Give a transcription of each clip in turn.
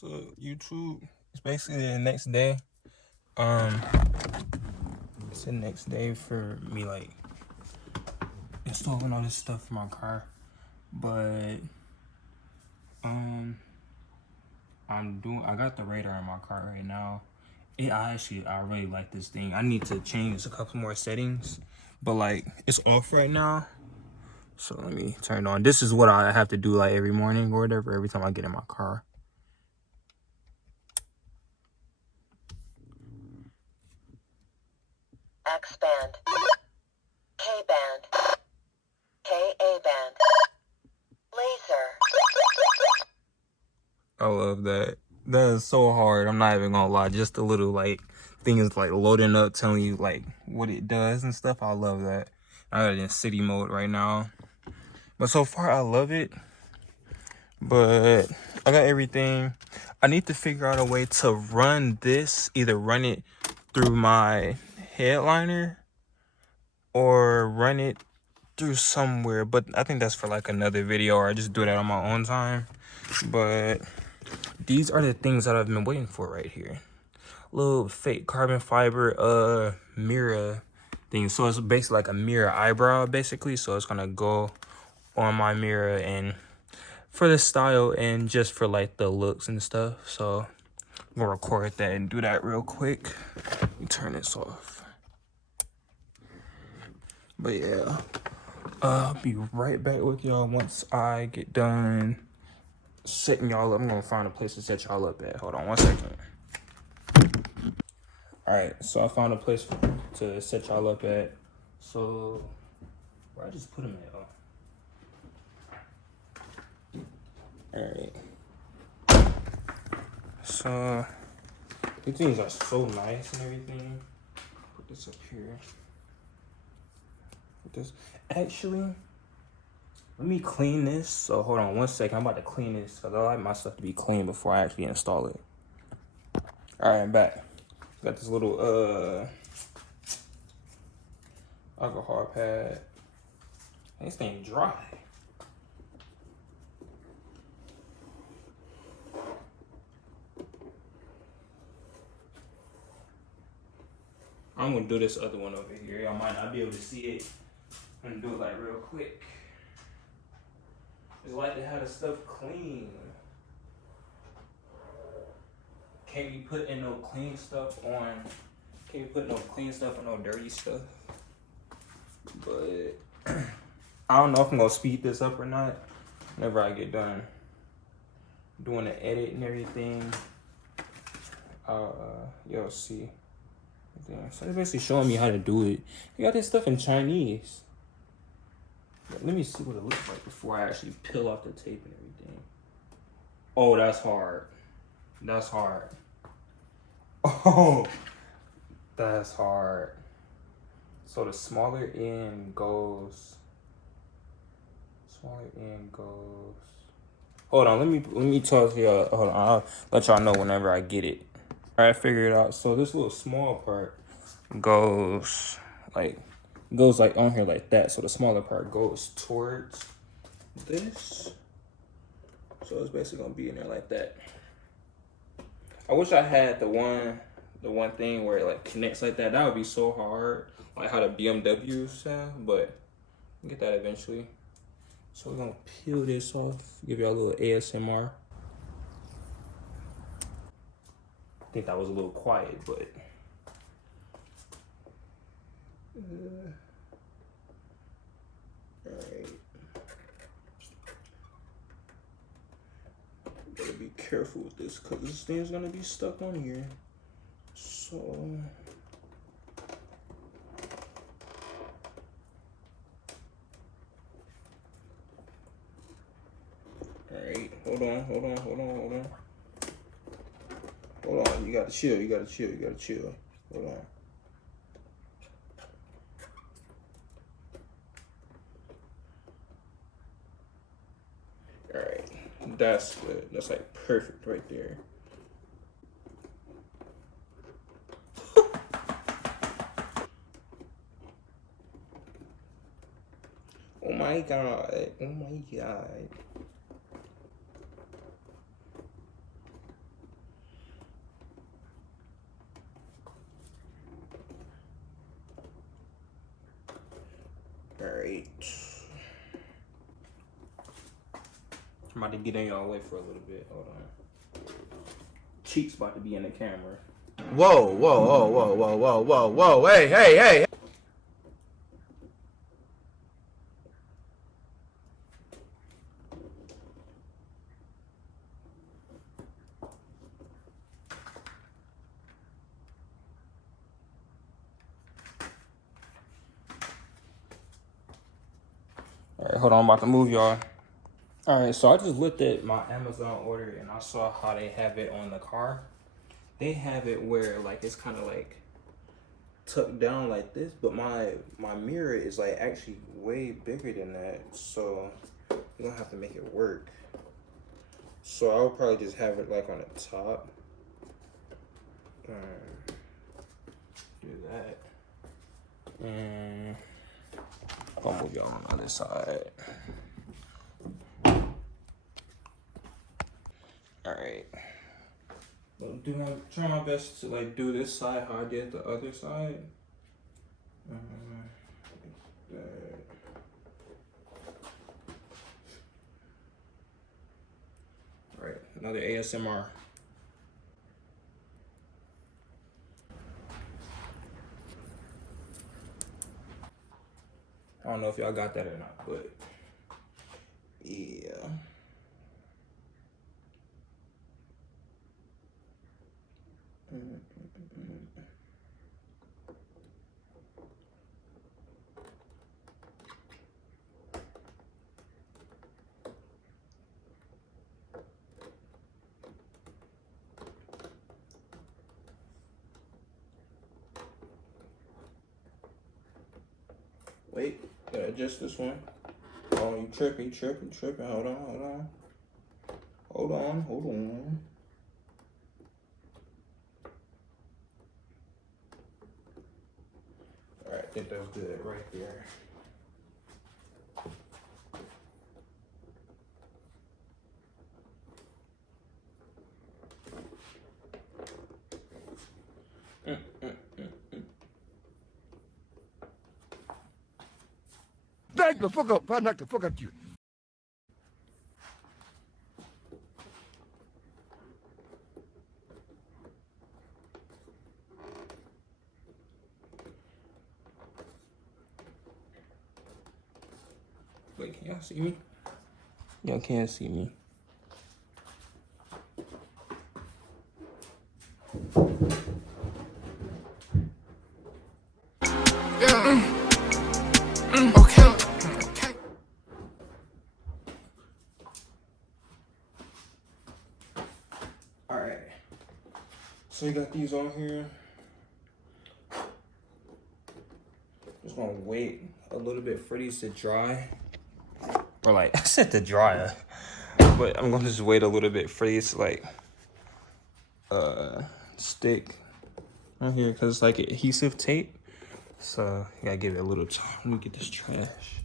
what's up, YouTube? It's basically the next day. Um, it's the next day for me, like, installing all this stuff in my car. But, I got the radar in my car right now. I really like this thing. I need to change a couple more settings, but, like, it's off right now. So let me turn it on. This is what I have to do, like, every morning or whatever, every time I get in my car. X band, K band, KA band, laser. I love that. That is so hard. I'm not even gonna lie. Just a little like thing is like loading up, telling you like what it does and stuff. I love that. I got it in city mode right now. But so far I love it. But I got everything. I need to figure out a way to run this, either run it through my headliner or run it through somewhere. But I think that's for like another video, or I just do that on my own time. But these are the things that I've been waiting for right here. Little fake carbon fiber mirror thing. So it's basically like a mirror eyebrow basically. So it's gonna go on my mirror and for the style and just for like the looks and stuff. So I'm gonna record that and do that real quick. Let me turn this off. But yeah, I'll be right back with y'all once I get done setting y'all up. I'm gonna find a place to set y'all up at. Hold on one second. All right, so I found a place to set y'all up at. So where I just put them at? Oh. All right. So these things are so nice and everything. Put this up here. Put this. Actually, let me clean this. So hold on one second. I'm about to clean this because I like my stuff to be clean before I actually install it. All right, I'm back. Got this little alcohol pad. This thing dry. I'm gonna do this other one over here. I might not be able to see it. I'm gonna do it like real quick. It's like to have the stuff clean. Can't be putting no clean stuff on. Can't be putting no clean stuff on no dirty stuff. But I don't know if I'm gonna speed this up or not. Whenever I get done doing the edit and everything, you'll see. So they're basically showing me how to do it. They got this stuff in Chinese. Let me see what it looks like before I actually peel off the tape and everything. Oh, that's hard. That's hard. Oh, that's hard. So the smaller end goes. Smaller end goes. Hold on, let me talk to y'all. Hold on, I'll let y'all know whenever I get it. All right, I figured it out. So this little small part goes like on here like that. So the smaller part goes towards this. So it's basically gonna be in there like that. I wish I had the one thing where it like connects like that. That would be so hard, like how the BMWs have, but we'll get that eventually. So we're gonna peel this off, give y'all a little ASMR. I think that was a little quiet, but all right. Gotta be careful with this because this thing's gonna be stuck on here. So all right, hold on, you gotta chill, hold on. All right, that's good. That's like perfect right there. Oh my god. Alright. I'm about to get in y'all way for a little bit. Hold on. Cheeks about to be in the camera. Whoa, whoa, whoa, whoa, whoa, whoa, whoa, whoa, hey, hey, hey. Alright, hold on, I'm about to move y'all. Alright, so I just looked at my Amazon order and I saw how they have it on the car. They have it where like it's kind of like tucked down like this, but my mirror is like actually way bigger than that, so you don't have to make it work. So I'll probably just have it like on the top. Do that. And I'll move y'all on the other side. Alright. Try my best to like do this side how I did the other side. Like that. Alright, another ASMR. I don't know if y'all got that or not, but yeah. Wait, gotta adjust this one. Oh, you tripping. Hold on. Hold on. Alright, I think that's good right there. Back the fuck up, I knock the fuck out you. Wait, can y'all see me? Y'all can't see me. Okay. Alright. So you got these on here. Just gonna wait a little bit for these to dry. Or like, I said to dry. But I'm gonna just wait a little bit for these to like stick on here because it's like adhesive tape. So you gotta give it a little time. Let me get this trash.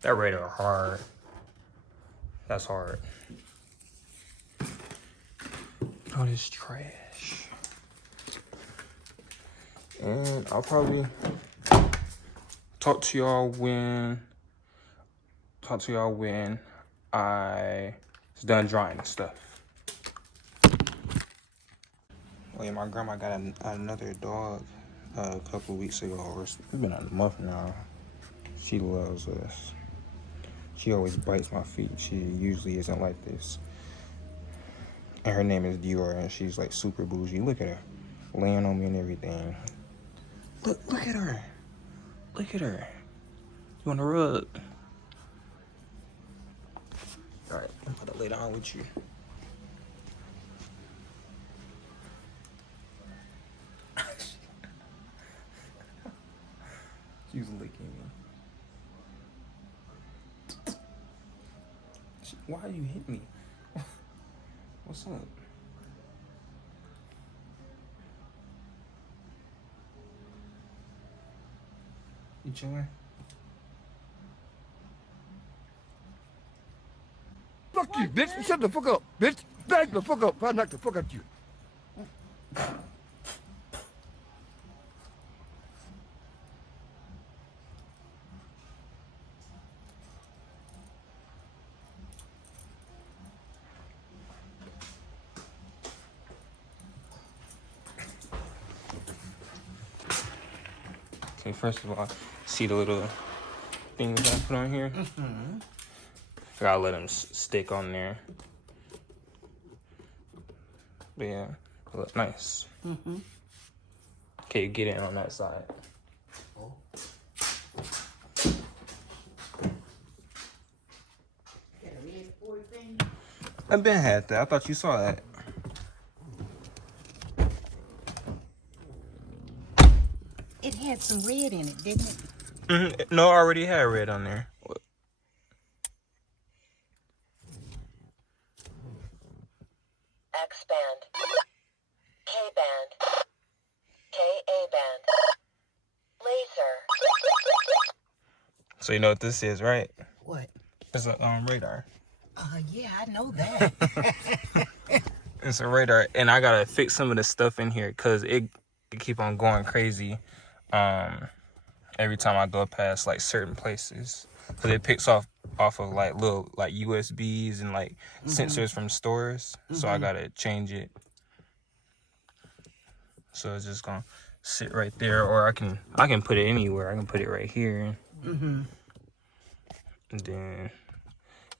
That radar hard. That's hard. Oh, this trash. And I'll probably talk to y'all when I was done drying and stuff. Oh yeah, my grandma got another dog a couple weeks ago, or it's been a month now. She loves us. She always bites my feet. She usually isn't like this. And her name is Dior, and she's like super bougie. Look at her, laying on me and everything. Look at her. Look at her. You wanna rub? All right, I'm about to lay down with you. She's licking me. Why you hit me? What's up? You chilling? Fuck you, bitch. Shut the fuck up, bitch. Back the fuck up, I knock the fuck out you. Okay, first of all, see the little things I put on here? I gotta let them stick on there. But yeah, look nice. Okay, get in on that side. I've been had that. I thought you saw that. It had some red in it, didn't it? No, I already had red on there. X band, K band, KA band, laser. So you know what this is, right? What? It's a radar. Yeah, I know that. It's a radar, and I gotta fix some of the stuff in here because it keep on going crazy. Every time I go past like certain places, because it picks off of like little like USBs and like sensors from stores. So I gotta change it. So it's just gonna sit right there, or I can put it anywhere. I can put it right here. And then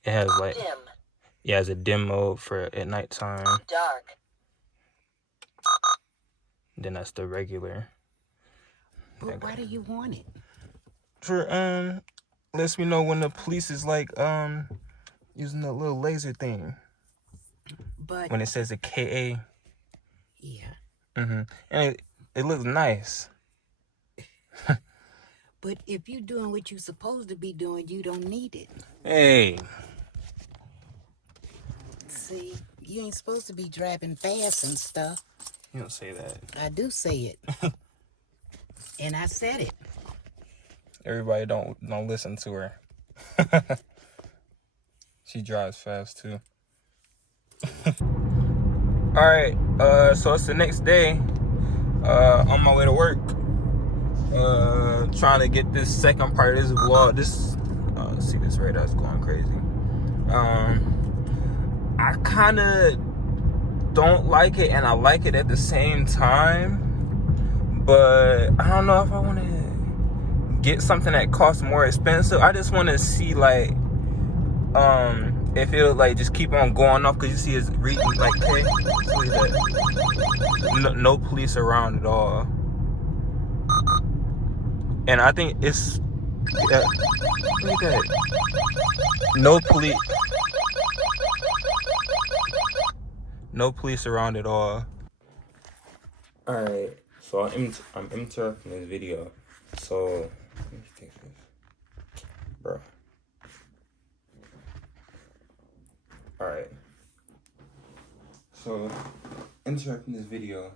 it has like Dim, it has a dim mode for at nighttime. dark, Then that's the regular. But why do you want it? For lets me know when the police is like using the little laser thing. But When it says a KA. yeah. And it looks nice. But if you're doing what you're supposed to be doing, you don't need it. Hey. See, you ain't supposed to be driving fast and stuff. You don't say that. I do say it. And I said it. Everybody don't listen to her. She drives fast too. Alright, so it's the next day. On my way to work. Trying to get this second part of this vlog. See, this radar's going crazy. I kind of don't like it and I like it at the same time, but I don't know if I want to get something that costs more expensive. I just want to see like if it'll like just keep on going off, because you see it's reading like K. No police around at all. And I think it's look at that. No police around at all. Alright, so I'm interrupting this video. So let me fix this. Bro. Alright. So interrupting this video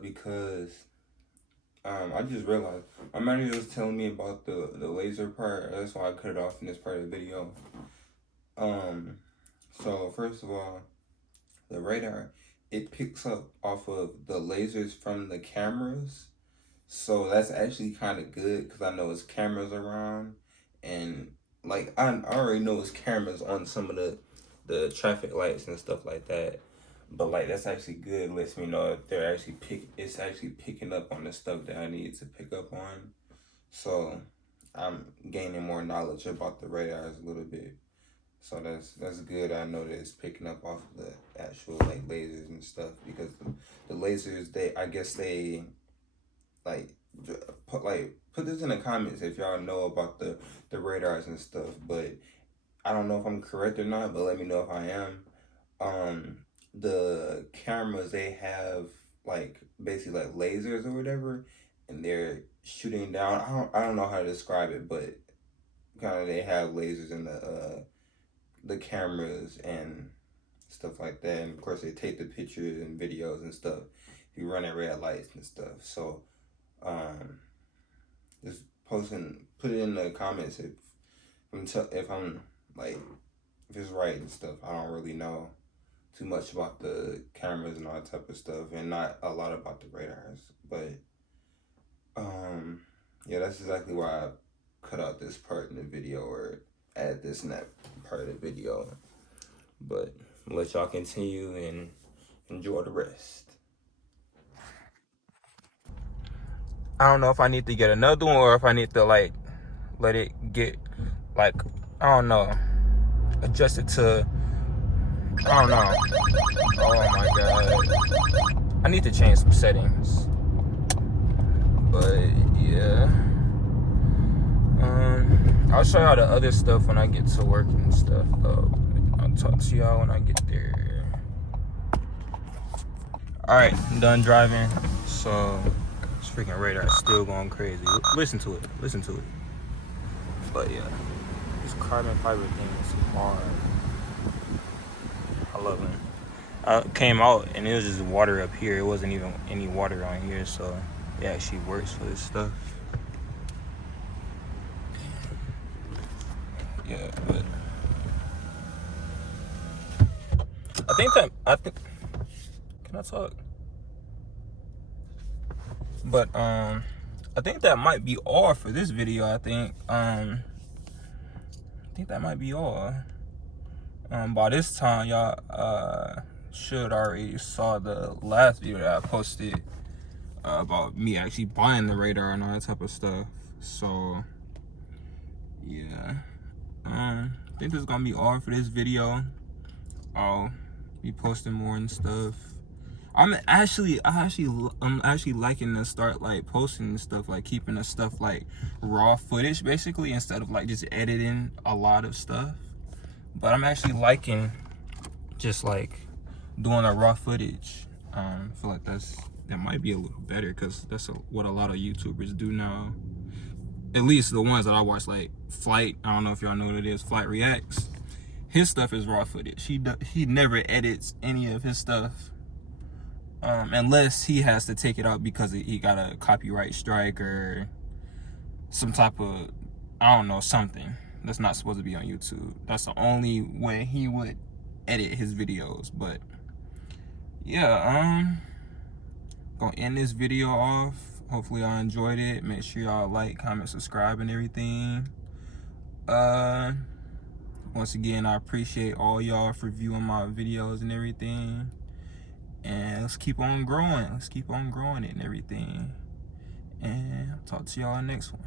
because I just realized my manager was telling me about the laser part. That's why I cut it off in this part of the video. So first of all, the radar, it picks up off of the lasers from the cameras. So that's actually kind of good because I know it's cameras around, and like I already know it's cameras on some of the traffic lights and stuff like that. But like that's actually good. It lets me know if they're actually it's actually picking up on the stuff that I need to pick up on. So I'm gaining more knowledge about the radars a little bit. So that's good. I know that it's picking up off of the actual like lasers and stuff, because the lasers, I guess they put this in the comments if y'all know about the radars and stuff. But I don't know if I'm correct or not, but let me know if I am. The cameras, they have like basically like lasers or whatever, and they're shooting down. I don't know how to describe it, but kind of they have lasers in the cameras and stuff like that. And of course they take the pictures and videos and stuff if you run at red lights and stuff. So just put it in the comments if I'm like, if it's right and stuff. I don't really know too much about the cameras and all that type of stuff, and not a lot about the radars. But yeah, that's exactly why I cut out this part in the video, or add this and that part of the video. But I'll let y'all continue and enjoy the rest. I don't know if I need to get another one or if I need to like let it get like, I don't know, adjust it to, I don't know. Oh my god, I need to change some settings. But yeah, I'll show y'all the other stuff when I get to work and stuff. I'll talk to y'all when I get there. All right, I'm done driving. So this freaking radar is still going crazy. Listen to it. Listen to it. But yeah, this carbon fiber thing is hard. I love it. I came out and it was just water up here. It wasn't even any water on here, so it actually works for this stuff. Yeah, but I think can I talk? But I think that might be all for this video. I think that might be all. By this time y'all should already saw the last video that I posted about me actually buying the radar and all that type of stuff. So yeah, I think this is gonna be all for this video. I'll be posting more and stuff. I'm actually liking to start like posting and stuff, like keeping the stuff like raw footage basically, instead of like just editing a lot of stuff. But I'm actually liking just like doing a raw footage. I feel like that might be a little better, because that's what a lot of YouTubers do now. At least the ones that I watch, like Flight. I don't know if y'all know what it is. Flight Reacts. His stuff is raw footage. He never edits any of his stuff, unless he has to take it out because he got a copyright strike or some type of, I don't know, something that's not supposed to be on YouTube. That's the only way he would edit his videos. But yeah, gonna end this video off. Hopefully y'all enjoyed it. Make sure y'all like, comment, subscribe, and everything. Once again, I appreciate all y'all for viewing my videos and everything. And let's keep on growing. Let's keep on growing it and everything. And I'll talk to y'all next one.